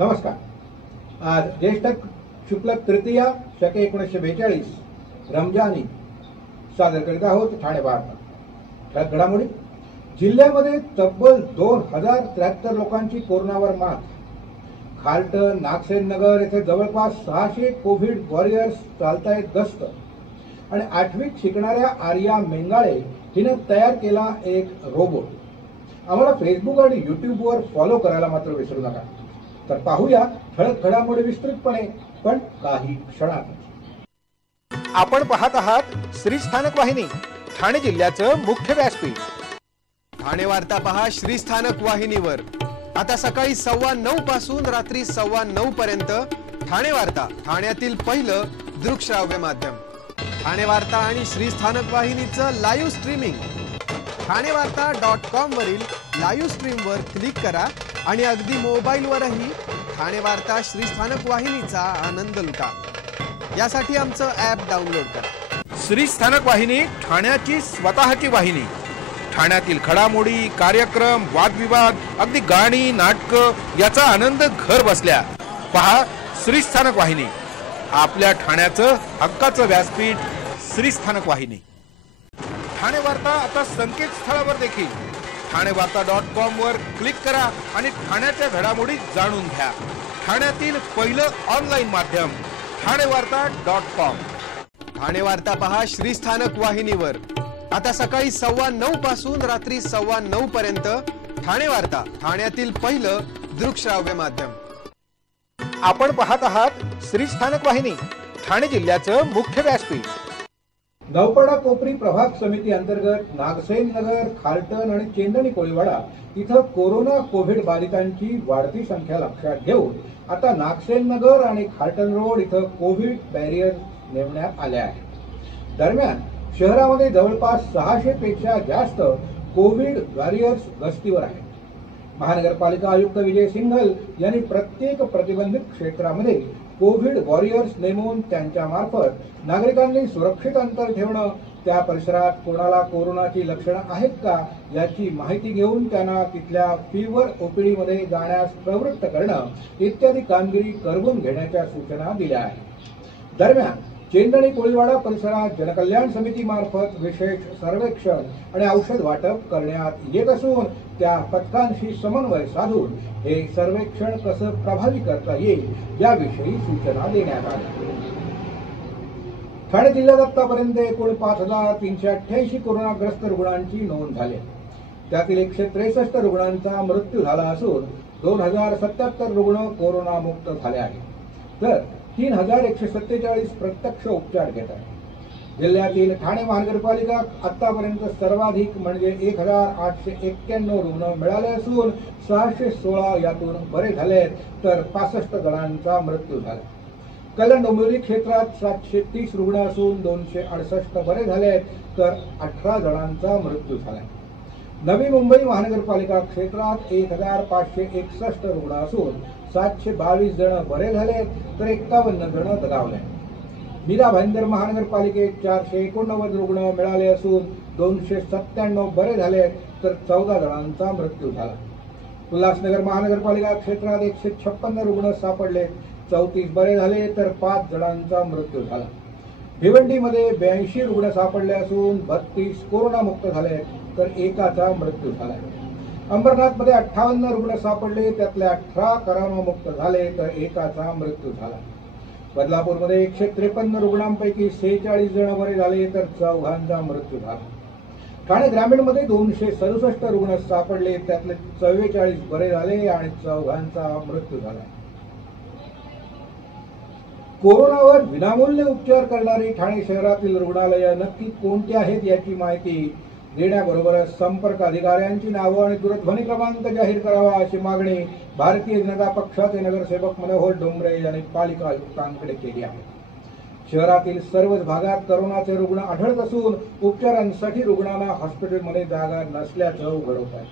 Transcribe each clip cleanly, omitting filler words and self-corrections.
नमस्कार. आज ज्येष्ठ शुक्ल तृतीया शके 1942 रमजानी सादर करीत आहोत ठाणे वार्ता. ठळक घडामोडी. जिल्ह्यामध्ये तब्बल 2073 लोकांची कोरोनावर मात. खालटण नागसेन नगर येथे जवळपास 600 कोविड वॉरियर्स चालतायत गस्त. आणि 8वीत शिकणाऱ्या आर्या मेंगाळे हिने तयार केला एक रोबोट. आम्हाला फेसबुक आणि यूट्यूबवर फॉलो करायला मात्र विसरू नका. तर पाहूया ठळक घडामोडी विस्तृतपणे, पण काही क्षणात. आपण पाहत आहात श्री स्थानक वाहिनी, ठाणे जिल्ह्याचं मुख्य व्यासपीठ. ठाणे वार्ता पहा श्री स्थानक वाहिनीवर. आता सकाळी 9:15 पासून रात्री 9:15 पर्यंत ठाणे वार्ता, ठाण्यातील पहिलं दृकश्राव्य माध्यम. ठाणे वार्ता आणि श्री स्थानक वाहिनीचं लाईव्ह स्ट्रीमिंग. ठाणेवार्ता.com वरील लाईव्ह स्ट्रीमवर क्लिक करा आणि अगदी मोबाईलवरही ठाणे वार्ता श्री स्थानक वाहिनीचा आनंद लुटा. यासाठी आमचं ॲप डाउनलोड करा. श्री स्थानक वाहिनी ठाण्याची स्वतःची वाहिनी. ठाण्यातील घडामोडी, कार्यक्रम, वादविवाद, अगदी गाणी, नाटकं याचा आनंद घर बसल्या. पहा श्री स्थानक वाहिनी, आपल्या ठाण्याचं हक्काचं व्यासपीठ. श्री स्थानक वाहिनी. ठाणे वार्ता आता संकेतस्थळावर देखील ठाणेवार्ता.com वर क्लिक करा आणि ठाण्याच्या घडामोडी जाणून घ्या. ठाण्यातील पहिलं ऑनलाईन माध्यम ठाणेवार्ता.com. ठाणे वार्ता पहा श्री स्थानक वाहिनीवर. आता सकाळी 9:15 पासून रात्री 9:15 पर्यंत ठाणे वार्ता, ठाण्यातील पहिलं दृकश्राव्य माध्यम. आपण पाहत आहात श्री स्थानक वाहिनी, ठाणे जिल्ह्याचं मुख्य व्यासपीठ. नौपाडा कोपरी प्रभाग समिती अंतर्गत नागसेन नगर, खालटण आणि चेंदणी कोळीवाडा इथं कोरोना कोविड बाधितांची वाढती संख्या लक्षात घेऊन आता नागसेन नगर आणि खालटण रोड इथं कोविड बॅरियर नेमण्यात आले आहे. दरम्यान शहरामध्ये जवळपास 600 पेक्षा जास्त कोविड वॉरियर्स गस्तीवर आहेत. महानगरपालिका आयुक्त विजय सिंघल यांनी प्रत्येक प्रतिबंधित क्षेत्रामध्ये कोविड वॉरियर्स नेमून त्यांच्या मार्फत नागरिकांनी सुरक्षित अंतर ठेवणं, त्या परिसरात कोणाला कोरोनाची लक्षणं आहेत का याची माहिती घेऊन त्यांना तिथल्या फीवर ओपीडी मध्ये जाण्यास प्रवृत्त करणं इत्यादी कामगिरी करवून घेण्याच्या सूचना दिल्या आहेत. दरम्यान चेंदणी कोळीवाडा परिसरात जनकल्याण समिती मार्फत विशेष सर्वेक्षण आणि औषध वाटप करण्यात येत असून त्या पथकांशी समन्वय साधून हे सर्वेक्षण कसं प्रभावी करता येईल याविषयी सूचना देण्यात आल्या. ठाणे जिल्ह्यात आतापर्यंत एकूण 5,388 कोरोनाग्रस्त रुग्णांची नोंद झाली. त्यातील 163 रुग्णांचा मृत्यू झाला असून 2,077 रुग्ण कोरोनामुक्त झाले आहेत. तर 3,147 प्रत्यक्ष उपचार घेत आहेत. जिल्ह्यातील ठाणे महानगरपालिका आतापर्यंत सर्वाधिक म्हणजे 1,891 रुग्ण मिळाले असून 616 यातून बरे झाले, तर 65 जणांचा मृत्यू झाला. कल्याण डोंबिवली क्षेत्रात 730 रुग्ण असून 268 बरे झाले, तर 18 जणांचा मृत्यू झाला. नवी मुंबई महानगरपालिका क्षेत्रात 1,561 रुग्ण असून 722 जण बरे झाले, तर 51 जण दगावले. मीरा भाईंदर महानगरपालिकेत 489 रुग्ण मिळाले असून 297 बरे झाले, तर 14 जणांचा मृत्यू झाला. उल्हासनगर महानगरपालिका क्षेत्रात 156 रुग्ण सापडले, 34 बरे झाले, तर 5 जणांचा मृत्यू झाला. भिवंडीमध्ये 82 रुग्ण सापडले असून 32 कोरोनामुक्त झाले, तर एकाचा मृत्यू झाला. अंबरनाथमध्ये 58 रुग्ण सापडले, त्यातले 18 कोरोनामुक्त झाले, तर एकाचा मृत्यू झाला. बदलापूरमध्ये 153 रुग्णांपैकी 46 जण बरे झाले, तर 4 मृत्यू झाला. ठाणे ग्रामीणमध्ये 267 रुग्ण सापडले, त्यातले 44 बरे झाले आणि 4 मृत्यू झाला. कोरोनावर विनामूल्य उपचार करणारी ठाणे शहरातील रुग्णालये नक्की कोणती आहेत याची माहिती देण्याबरोबरच संपर्क अधिकाऱ्यांची नावं आणि दूरध्वनी क्रमांक जाहीर करावा अशी मागणी भारतीय जनता पक्षाचे नगरसेवक मनोहर डोंबरे यांनी पालिका आयुक्तांकडे केली आहे. शहरातील सर्वच भागात कोरोनाचे रुग्ण आढळत असून उपचारांसाठी रुग्णांना हॉस्पिटलमध्ये जागा नसल्याचं उघड होत आहे.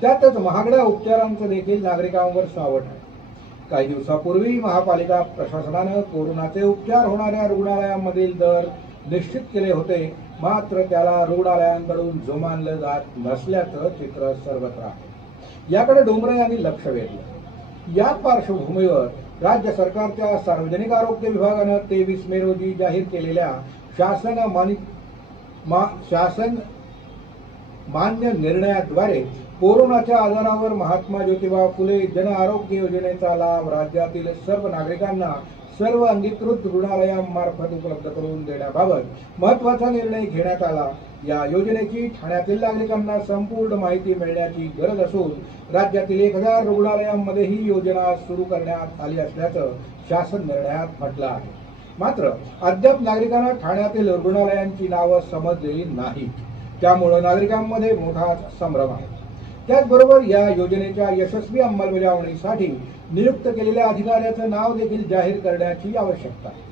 त्यातच महागड्या उपचारांचं देखील नागरिकांवर सावट आहे. काही दिवसापूर्वी महापालिका प्रशासनानं कोरोनाचे उपचार होणाऱ्या रुग्णालयांमधील दर निश्चित केले होते, मात्र त्याला रुग्णालयांकडून जुमानलं जात नसल्याचं चित्र सर्वत्र आहे. याकडे डोंबरे यांनी लक्ष वेधलं. या पार्श्वभूमीवर राज्य सरकारच्या सार्वजनिक आरोग्य विभागानं 23 मे रोजी जाहीर केलेल्या शासन मान्य निर्णयाद्वारे कोरोनाच्या आजारावर महात्मा ज्योतिबा फुले जन आरोग्य योजनेचा लाभ राज्यातील सर्व नागरिकांना सर्व अंगीकृत रुग्णालयांमार्फत उपलब्ध करून देण्याबाबत महत्त्वाचा निर्णय घेण्यात आला। या योजनेची ठाण्यातील नागरिकांना संपूर्ण माहिती मिळण्याची गरज असून राज्यातील 1000 रुग्णालयांमध्ये ही योजना सुरू करण्यात आली असल्याचं शासन निर्णयात म्हटलं आहे। मात्र अद्याप नागरिकांना ठाण्यातील रुग्णालयांची नावं समजलेली नाहीत, त्यामुळे नागरिकांमध्ये मोठा संभ्रम आहे। त्याचबरोबर या योजनेच्या यशस्वी अंमलबजावणीसाठी नियुक्त केलेल्या अधिकाऱ्याचं नाव देखील जाहीर करण्याची आवश्यकता आहे।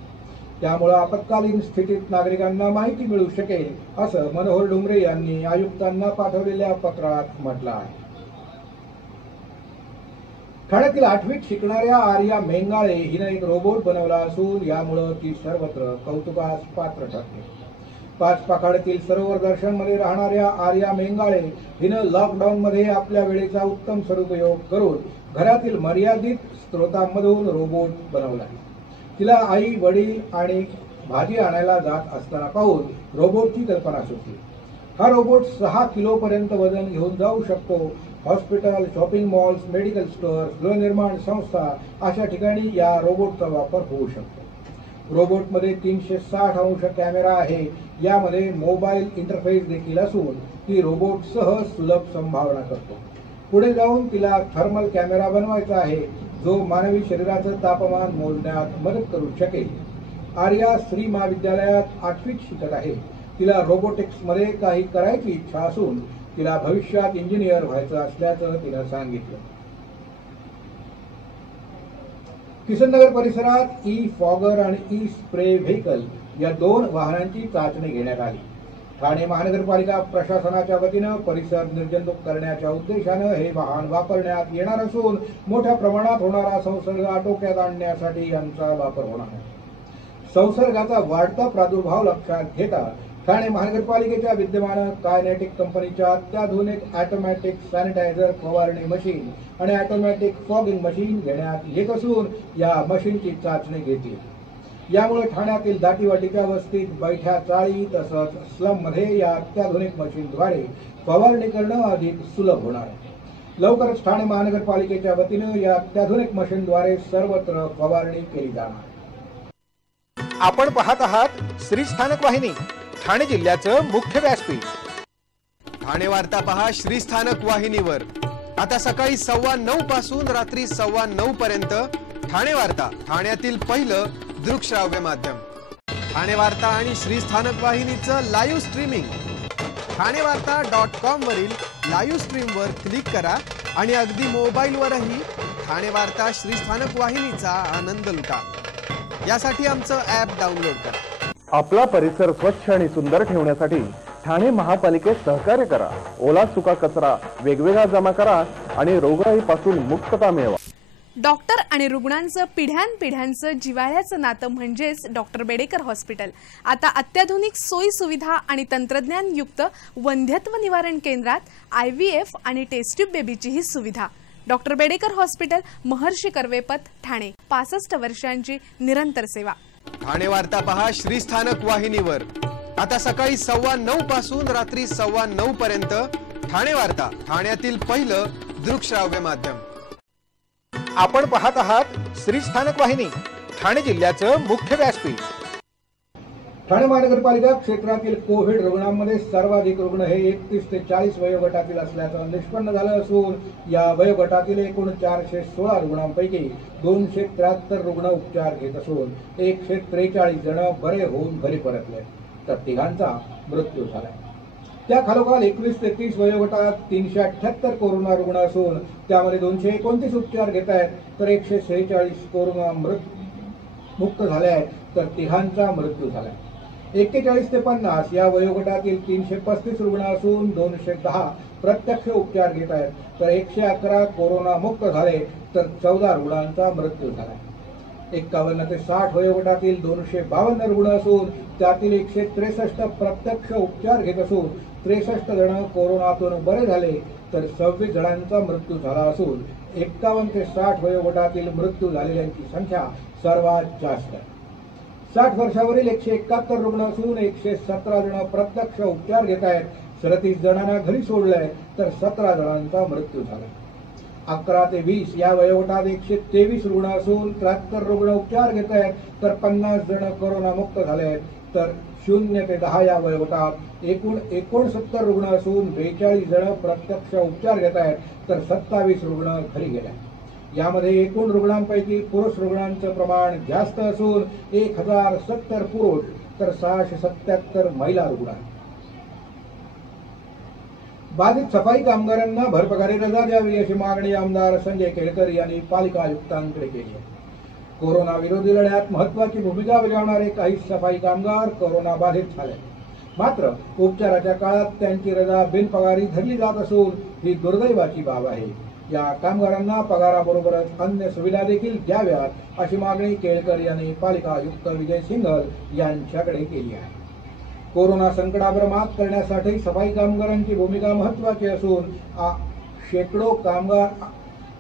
त्यामुळे आपत्कालीन स्थितीत नागरिकांना माहिती मिळू शकेल, असं मनोहर डोंगरे यांनी आयुक्तांना पाठवलेल्या पत्रात म्हटलं आहे। ठाण्यातील 8वीत शिकणाऱ्या आर्या मेंगाळे हिनं एक रोबोट बनवला असून यामुळे ती सर्वत्र कौतुकास पात्र ठरते। पाचपाखाडतील सरोवर दर्शनमध्ये राहणाऱ्या आर्या मेंगाळे हिनं लॉकडाऊन मध्ये आपल्या वेळेचा उत्तम सदुपयोग करून घरातील मर्यादित स्त्रोतांमधून रोबोट बनवला। तिला आई वडील आणि भाजी आणायला जात असताना पाहून रोबोटची कल्पना सुचली। हा रोबोट 6 किलो पर्यंत वजन घेऊन जाऊ शकतो। Hospital, shopping malls, medical stores, गृहनिर्माण संस्था अशा ठिकाणी या रोबोटचा वापर होऊ शकतो। रोबोटमध्ये 360 अंश कॅमेरा आहे। यामध्ये मोबाईल इंटरफेस देखील असून ती रोबोटसह सुलभ संभावना करतो। पुढे जाऊन तिला थर्मल कॅमेरा बनवायचा आहे, जो मानवी शरीराचं तापमान मोजण्यात मदत करू शकेल। आर्या श्री महाविद्यालयात 8वीत शिकत आहे। तिला रोबोटिक्स मध्ये काही करायची इच्छा असून तिला भविष्यात इंजिनियर व्हायचं असल्याचं तिनं सांगितलं। किसननगर परिसरात ई फॉगर आणि ई स्प्रे व्हेकल या 2 वाहनांची चाचणी घेण्यात आली। ठाणे महानगरपालिका प्रशासनाच्या वतीनं परिसर निर्जंतुक करण्याच्या उद्देशानं हे वाहन वापरण्यात येणार असून मोठ्या प्रमाणात होणारा संसर्ग आटोक्यात आणण्यासाठी यांचा वापर होणार आहे। संसर्गाचा वाढता प्रादुर्भाव लक्षात घेता ठाणे महानगरपालिकेच्या विद्यमान कायनेटिक कंपनीच्या अत्याधुनिक ऑटोमॅटिक सॅनिटायझर फवारणी मशीन आणि ऑटोमॅटिक फॉगिंग मशीन घेण्यात येत असून या मशीनची चाचणी घेतली। यामुळे ठाण्यातील दाटीवाटीच्या वस्तीत बैठ्या चाळी तसंच स्लम मध्ये या अत्याधुनिक मशीनद्वारे फवारणी करणं अधिक सुलभ होणार आहे। लवकरच ठाणे महानगरपालिकेच्या वतीनं या अत्याधुनिक मशीनद्वारे सर्वत्र फवारणी केली जाणार। आपण पाहत आहात श्री स्थानक वाहिनी, ठाणे जिल्ह्याचं मुख्य व्यासपीठ। ठाणे वार्ता पहा श्री स्थानक वाहिनीवर। आता सकाळी 9:15 पासून रात्री 9:15 पर्यंत ठाणे वार्ता, ठाण्यातील पहिलं दृकश्राव्य माध्यम। ठाणे वार्ता आणि श्री स्थानक वाहिनीचं लाईव्ह स्ट्रीमिंग ठाणेवार्ता.com वरील लाईव्ह स्ट्रीमवर क्लिक करा आणि अगदी मोबाईलवरही ठाणे वार्ता श्री स्थानक वाहिनीचा आनंद लुटा। यासाठी आमचं ॲप डाउनलोड करा। आपला परिसर स्वच्छ आणि सुंदर ठेवण्यासाठी ठाणे महापालिकेत सहकार्य करा। ओला सुका कचरा वेगवेगळा जमा करा आणि रोगराईपासून मुक्तता मिळवा। डॉक्टर आणि रुग्णांचं पिढ्यानपिढ्यांचं जिव्हाळ्याचं नातं म्हणजेच डॉक्टर बेडेकर हॉस्पिटल। आता अत्याधुनिक सोयी सुविधा आणि तंत्रज्ञान युक्त वंध्यत्व निवारण केंद्रात IVF आणि टेस्ट ट्यूब बेबीचीही सुविधा। डॉक्टर बेडेकर हॉस्पिटल, महर्षी कर्वेपथ, ठाणे। 65 वर्षांची निरंतर सेवा। ठाणे वार्ता पहा श्री स्थानक वाहिनीवर। आता सकाळी 9:15 पासून रात्री 9:15 पर्यंत ठाणे वार्ता, ठाण्यातील पहिलं दृकश्राव्य माध्यम। आपण पाहत आहात श्री स्थानक वाहिनी, ठाणे जिल्ह्याचं मुख्य व्यासपीठ। ठाणे महानगरपालिका क्षेत्रातील कोविड रुग्णांमध्ये सर्वाधिक रुग्ण हे 31 ते 40 वयोगटातील असल्याचं निष्पन्न झालं असून या वयोगटातील एकूण 416 रुग्णांपैकी 273 रुग्ण उपचार घेत असून 143 जण बरे होऊन घरी परतले, तर 3घांचा मृत्यू झाला। त्या खालोखाल 21 ते 30 वयोगटात 378 कोरोना रुग्ण असून त्यामध्ये 229 उपचार घेत आहेत, तर 146 कोरोना मुक्त झाले आहेत, तर 3घांचा मृत्यू झाला। 41 ते 50 या वयोगटातील 335 रुग्ण असून 210 प्रत्यक्ष उपचार घेत आहेत, तर 111 कोरोना मुक्त झाले, तर 14 रुग्णांचा मृत्यू झाला। 51 ते 60 वयोगटातील 252 रुग्ण असून त्यातील 163 प्रत्यक्ष उपचार घेत असून 63 जण कोरोनातून बरे झाले, तर 26 जणांचा मृत्यू झाला असून 51 ते 60 वयोगटातील मृत्यू झालेल्यांची संख्या सर्वात जास्त आहे. 60 वर्षावरील 171 रुग्ण असून 117 जण प्रत्यक्ष उपचार घेत आहेत. 37 जणांना घरी सोडलंय तर 17 जणांचा मृत्यू झाला. 11 ते 20 या वयोगटात 123 रुग्ण असून 73 रुग्ण उपचार घेत आहेत तर 50 जण कोरोनामुक्त झाले आहेत. तर 0 ते 10 या वयोगटात एकूण 69 रुग्ण असून 42 जण प्रत्यक्ष उपचार घेत आहेत तर 27 रुग्ण घरी गेले. यामध्ये एकूण रुग्णांपैकी पुरुष रुग्णांचं प्रमाण जास्त असून 1070 पुरुष तर 677 महिला रुग्ण आहेत. बाधित सफाई कामगारांना भरपगारी रजा द्यावी अशी मागणी आमदार संजय केळकर यांनी पालिका आयुक्तांकडे केली आहे. कोरोना विरोधी लढ्यात महत्वाची भूमिका बजावणारे काही सफाई कामगार कोरोना बाधित झाले. मात्र उपचाराच्या काळात त्यांची रजा बिनपगारी धरली जात असून ही दुर्दैवाची बाब आहे. या कामगारांना पगाराबरोबरच अन्य सुविधा देखील द्याव्यात अशी मागणी केळकर यांनी पालिका आयुक्त विजय सिंघल यांच्याकडे केली आहे. कोरोना संकटावर मात करण्यासाठी सफाई कामगारांची भूमिका महत्वाची असून शेकडो कामगार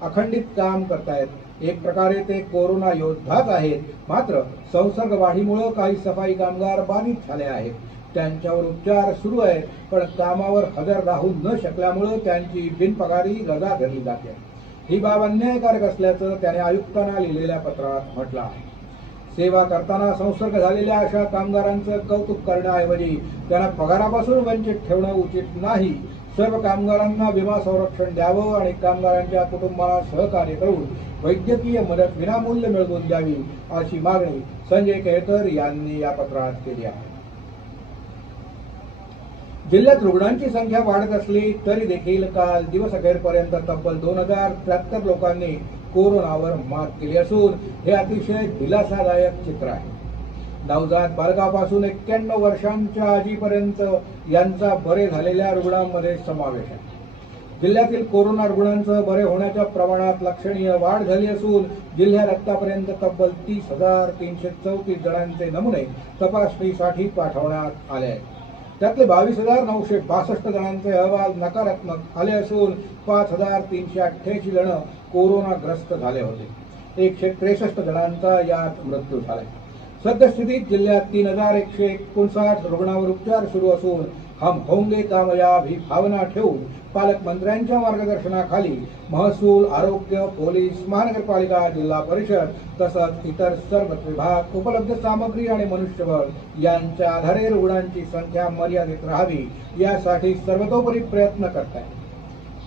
अखंडित काम करतायत. एक प्रकारे ते कोरोना योद्धाच आहेत. मात्र संसर्ग वाढीमुळे काही सफाई कामगार बाधित झाले आहेत. त्यांच्यावर उपचार सुरू आहेत पण कामावर हजर राहू न शकल्यामुळे त्यांची बिनपगारी रजा धरली जाते. ही बाब अन्यायकारक असल्याचं त्याने आयुक्तांना लिहिलेल्या पत्रात म्हटलं आहे. सेवा करताना संसर्ग झालेल्या अशा कामगारांचं कौतुक करण्याऐवजी त्यांना पगारापासून वंचित ठेवणं उचित नाही. सर्व कामगारांना विमा संरक्षण द्यावं आणि कामगारांच्या कुटुंबाला सहकार्य करून वैद्यकीय मदत विनामूल्य मिळवून द्यावी अशी मागणी संजय केळकर यांनी या पत्रात केली आहे. जिल्ह्यात रुग्णांची संख्या वाढत असली तरी देखील काल दिवसअखेरपर्यंत तब्बल 2073 लोकांनी कोरोनावर मात केली असून हे अतिशय दिलासादायक चित्र आहे. नवजात बालकापासून 91 वर्षांच्या आजीपर्यंत यांचा बरे झालेल्या रुग्णांमध्ये समावेश आहे. जिल्ह्यातील कोरोना रुग्णांचं बरे होण्याच्या प्रमाणात लक्षणीय वाढ झाली असून जिल्ह्यात आतापर्यंत तब्बल 30,334 जणांचे नमुने तपासणीसाठी पाठवण्यात आले आहेत. त्यातले 22,962 जणांचे अहवाल नकारात्मक आले असून 5,388 जण कोरोनाग्रस्त झाले होते. 163 जणांचा यात मृत्यू झाला. सद्यस्थितीत जिल्ह्यात 3,159 रुग्णांवर उपचार सुरू असून हम होंगे कामयाब ही भावना ठेवून पालकमंत्र्यांच्या मार्गदर्शनाखाली महसूल, आरोग्य, पोलीस, महानगरपालिका, जिल्हा परिषद तसंच इतर सर्व विभाग उपलब्ध सामग्री आणि मनुष्यबळ यांच्या आधारे रुग्णांची संख्या मर्यादित राहावी यासाठी सर्वतोपरी प्रयत्न करत आहे.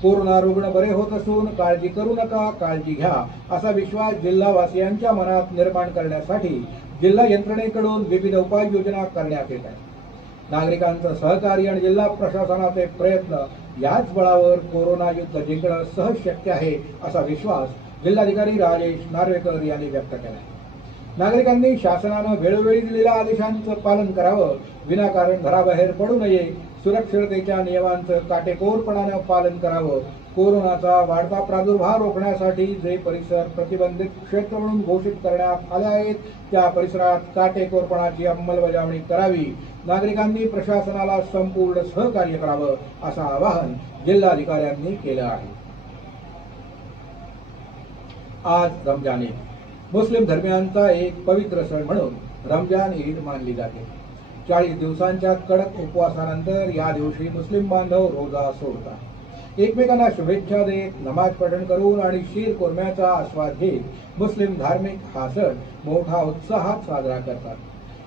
कोरोना रुग्ण बरे होत असून काळजी करू नका, काळजी घ्या असा विश्वास जिल्हावासियांच्या मनात निर्माण करण्यासाठी जिल्हा यंत्रणेकडून विविध उपाययोजना करण्यात येत आहेत. नागरिकांचं सहकार्य आणि जिल्हा प्रशासनाचे प्रयत्न याच बळावर कोरोना युद्ध जिंकणं सहज शक्य आहे असा विश्वास जिल्हाधिकारी राजेश नार्वेकर यांनी व्यक्त केला. नागरिकांनी शासनानं वेळोवेळी दिलेल्या आदेशांचं पालन करावं, विनाकारण घराबाहेर पडू नये, सुरक्षिततेच्या नियमांचं काटेकोरपणानं पालन करावं. कोरोनाचा वाढता प्रादुर्भाव रोखण्यासाठी जे परिसर प्रतिबंधित क्षेत्र म्हणून घोषित करण्यात आले आहेत त्या परिसरात काटेकोरपणाची अंमलबजावणी करावी. नागरिकांनी प्रशासनाला संपूर्ण सहकार्य करावं असं आवाहन जिल्हाधिकाऱ्यांनी केलं आहे. आज रमजान ईद मुस्लिम धर्मियांचा एक पवित्र सण म्हणून रमजान ईद मानली जाते. 40 दिवसांच्या कडक उपवासानंतर या दिवशी मुस्लिम बांधव रोजा सोडतात. एकमेकांना शुभेच्छा देत, नमाज पठण करून आणि शीर कोरम्याचा आस्वाद घेत मुस्लिम धार्मिक हा सण मोठा उत्साहात साजरा करतात.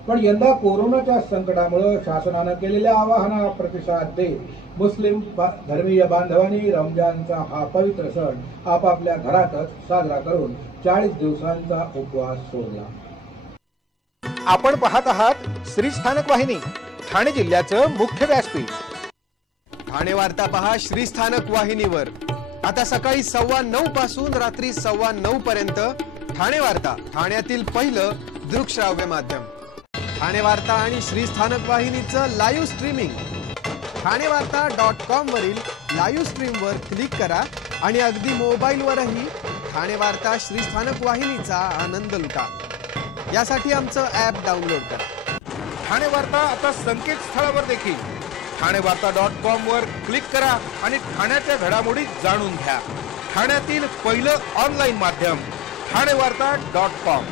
पण यंदा कोरोनाच्या संकटामुळे शासनानं केलेल्या आवाहनाला प्रतिसाद देत मुस्लिम धर्मीय बांधवांनी रमजानचा हा पवित्र सण आपापल्या घरातच साजरा करून 40 दिवसांचा उपवास सोडला. आपण पाहत आहात श्री स्थानक वाहिनी, ठाणे जिल्ह्याचं मुख्य व्यासपीठ. ठाणे वार्ता पहा श्री स्थानक वाहिनीवर. आता सकाळी 9:15 पासून रात्री 9:15 पर्यंत ठाणे वार्ता, ठाण्यातील पहिलं दृकश्राव्य माध्यम. ठाणे वार्ता आणि श्री स्थानक वाहिनीचं लाईव्ह स्ट्रीमिंग ठाणेवार्ता.com वरील लाईव्ह स्ट्रीमवर क्लिक करा आणि अगदी मोबाईलवरही ठाणे वार्ता श्री स्थानक वाहिनीचा आनंद लुटा. यासाठी आमचं ॲप डाउनलोड करा. ठाणे वार्ता आता संकेतस्थळावर देखील ठाणेवार्ता.com वर क्लिक करा आणि ठाण्याच्या घडामोडी जाणून घ्या. ठाण्यातील पहिलं ऑनलाईन माध्यम ठाणेवार्ता.com.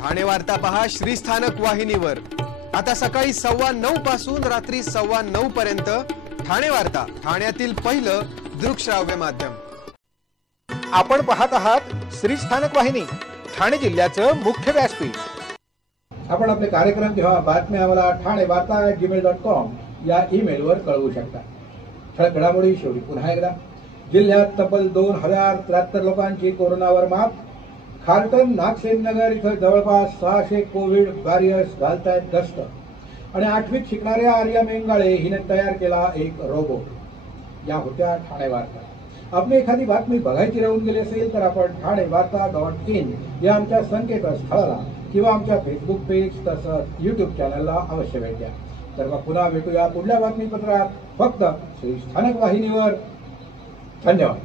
ठाणे वार्ता पहा श्रीस्थानक वाहिनीवर. आता सकाळी 9:15 पासून रात्री 9:15 पर्यंत. ठाणे वार्ता, ठाण्यातील पहिलं दृकश्राव्य माध्यम. आपण पाहत आहात श्रीस्थानक वाहिनी, ठाणे जिल्ह्याचं मुख्य व्यासपीठ. आपण आपले कार्यक्रम किंवा बातम्या आम्हाला ठाणेवार्ता@gmail.com या ईमेलवर कळवू शकता. ठळक घडामोडी शेवटी पुन्हा एकदा. जिल्ह्यात तब्बल 2073 लोकांची कोरोनावर मात. खारटन नागसेन नगर इथं जवळपास 600 कोविड वॉरियर्स घालतायत गस्त. आणि 8वीत शिकणाऱ्या आर्या मेंगाळे हिने तयार केला एक रोबोट. या होत्या ठाणे वार्ता. आपली एखादी बातमी बघायची राहून गेली असेल तर आपण ठाणेवार्ता.in या आमच्या संकेतस्थळाला किंवा आमच्या फेसबुक पेज तसंच YouTube चॅनलला अवश्य भेट द्या. तर मग पुन्हा भेटूया पुढल्या बातमीपत्रात फक्त श्रीस्थानक वाहिनीवर. धन्यवाद.